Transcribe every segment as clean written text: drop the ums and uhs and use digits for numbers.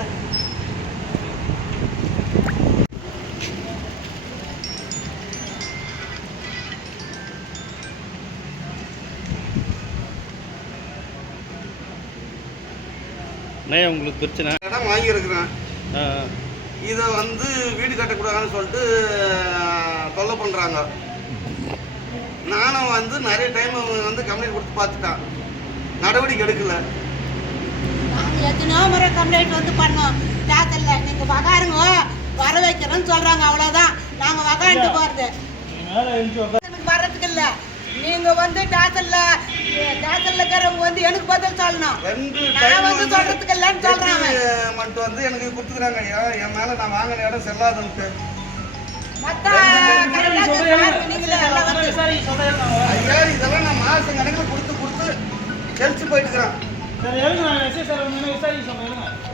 சொல்கிறாங்க. உங்களுக்கு பிரச்சனை இடம் வாங்கியிருக்கிறேன். இதை வீடு கட்டக்கூடாதுன்னு சொல்லிட்டு தொல்லை பண்ணுறாங்க. நானும் நிறைய டைம் கம்ப்ளைண்ட் கொடுத்து பார்த்துட்டேன், நடவடிக்கை எடுக்கல. நாங்கள் எத்தனையோ முறை கம்ப்ளைண்ட் பண்ணோம். தேர்தல்ல நீங்கள் வகாருங்க வர வைக்கிறோன்னு சொல்கிறாங்க, அவ்வளோதான். நாங்கள் வகாண்டு போகிறது வர்றதுக்கு இல்லை. நீங்கள் தேர்தலில் இருக்கிறவங்க எனக்கு பதில் சொல்லணும். நான் சொல்கிறதுக்கு இல்லைன்னு சொல்கிறாங்க. மட்டும் எனக்கு கொடுத்துக்கிறாங்க, என் மேலே நான் வாங்கின இடம் செல்லாதுன்ட்டு. ஐயா, இதெல்லாம் நான் மாதம் கணக்கில் கொடுத்து செலுத்து போயிட்டு இருக்கிறேன்.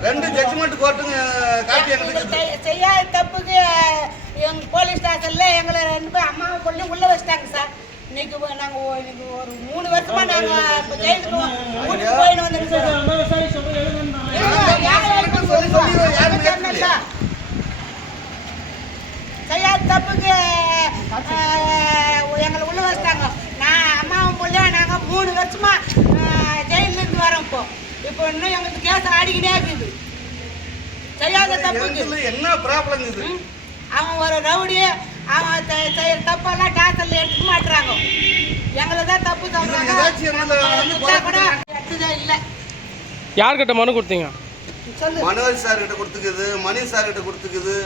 2 ஜட்ஜ்மெண்ட் கோர்ட்டுங்க காப்பி எனக்கு செய்யாத தப்புக்கு எங்கள் போலீஸ் ஸ்டேஷனில் எங்களை 2 பேர் அம்மாவை கொண்டு உள்ளே வச்சிட்டாங்க சார். இன்னைக்கு நாங்கள் ஒரு 3 வருஷமா நாங்கள் இப்போ ஜெயிலுக்கு போயின்னு வந்துருக்கோம். செய்யாத தப்புக்கு எங்களை உள்ள வச்சிட்டாங்க. நான் அம்மாவும் பிள்ளை நாங்கள் 3 வருஷமா ஜெயிலிருந்து வரோம். இப்போ இன்னும் எங்களுக்கு கேஸ் ஆடிக்கினே இருக்குது. செய்யாத தப்புக்கு என்ன ப்ராப்ளம் இது? அவன் ஒரு ரவுடி, அவன் செய்யற தப்பெல்லாம் டாக்டர்ல எடுத்துக்க மாட்டுறாங்க. எங்களை தான் தப்பு சொல்றாங்க. இல்லை. யார்கிட்ட மனு கொடுத்தீங்க? மனோஜ் சார் கிட்ட கொடுத்துக்குது, மணி சார் கிட்ட கொடுத்துக்குது.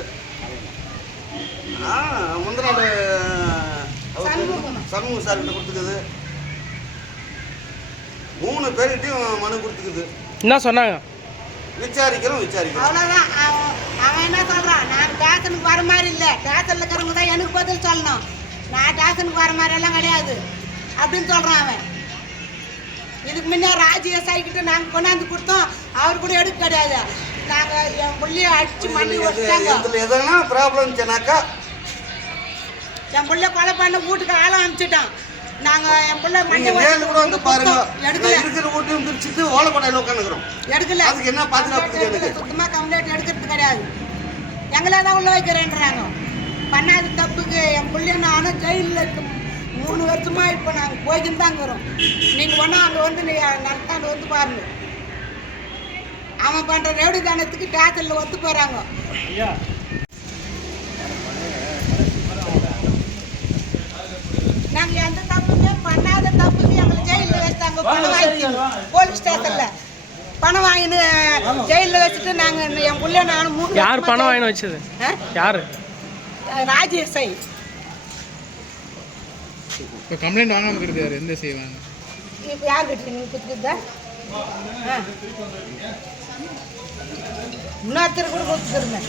முந்தினாடு சண்முகம் சார் கிட்ட கொடுத்துக்குது. 3 பேர்கிட்டையும் மனு கொடுத்துக்குது. என்ன சொன்னாங்க? விசாரிக்கிறோம். அவ்வளோதான். அவன் என்ன சொல்கிறான், நான் ஸ்டேஷனுக்கு வர மாதிரி இல்லை, ஸ்டேஷனில் இருக்கிறவங்க தான் எனக்கு பதில் சொல்லணும், நான் ஸ்டேஷனுக்கு வர மாதிரியெல்லாம் கிடையாது அப்படின்னு சொல்கிறான் அவன். இதுக்கு முன்னே ராஜ்யசாய்கிட்ட நாங்கள் கொண்டாந்து கொடுத்தோம், அவர் கூட எடுக்க கிடையாது. நாங்கள் என் பிள்ளைய அடித்து மண்ணி வச்சுட்டாங்க. எதனா ப்ராப்ளம் இருந்துச்சுனாக்கா என் பிள்ளை கொலை பண்ண வீட்டுக்கு ஆளும் அனுப்பிச்சிட்டான். நாங்கள் என் பிள்ளை மண்ணி கூட பாருங்க, இருக்கிற வீட்டையும் பிரிச்சுட்டு ஓலப்படையில் உட்காந்துக்கிறோம். எடுக்கல. அதுக்கு என்ன பாதுகாப்பு? சுத்தமாக கம்ப்ளைண்ட் எடுக்கிறது கிடையாது. எங்களே தான் உள்ள வைக்கிறேன்றாங்க. பண்ணாத தப்புக்கு என் பிள்ளைய நானும் ஜெயிலில் 3 வருஷமா இப்போ நாங்கள் போய்க்கின்னு தாங்க வரோம். நீங்கள் ஒன்றா அங்கே நடத்தாண்டு பாருங்க. அவன் பண்ணுற ரவுடி தானத்துக்கு டேஷனில் போகிறாங்க. நாங்கள் எந்த தப்புமே பண்ணாத தப்புக்கு எங்களை ஜெயிலில் வச்சுட்டாங்க. பணம் வாங்கி போலீஸ் ஸ்டேஷனில் பணம் வாங்கின்னு ஜெயிலில் வச்சுட்டு நாங்கள் என் பிள்ளை நானும் 3. யார் பணம் வாங்கின்னு வச்சது? யார்? ராஜேஷை. இப்போ கம்ப்ளைண்ட் வாங்காமல் இருக்கிறது யார்? எந்த செய்வாங்க? இப்போ யார் கிட்ட நீங்கள் கொடுத்துருதா? இன்னொருத்தர் கூட கொடுத்துருந்தேன்.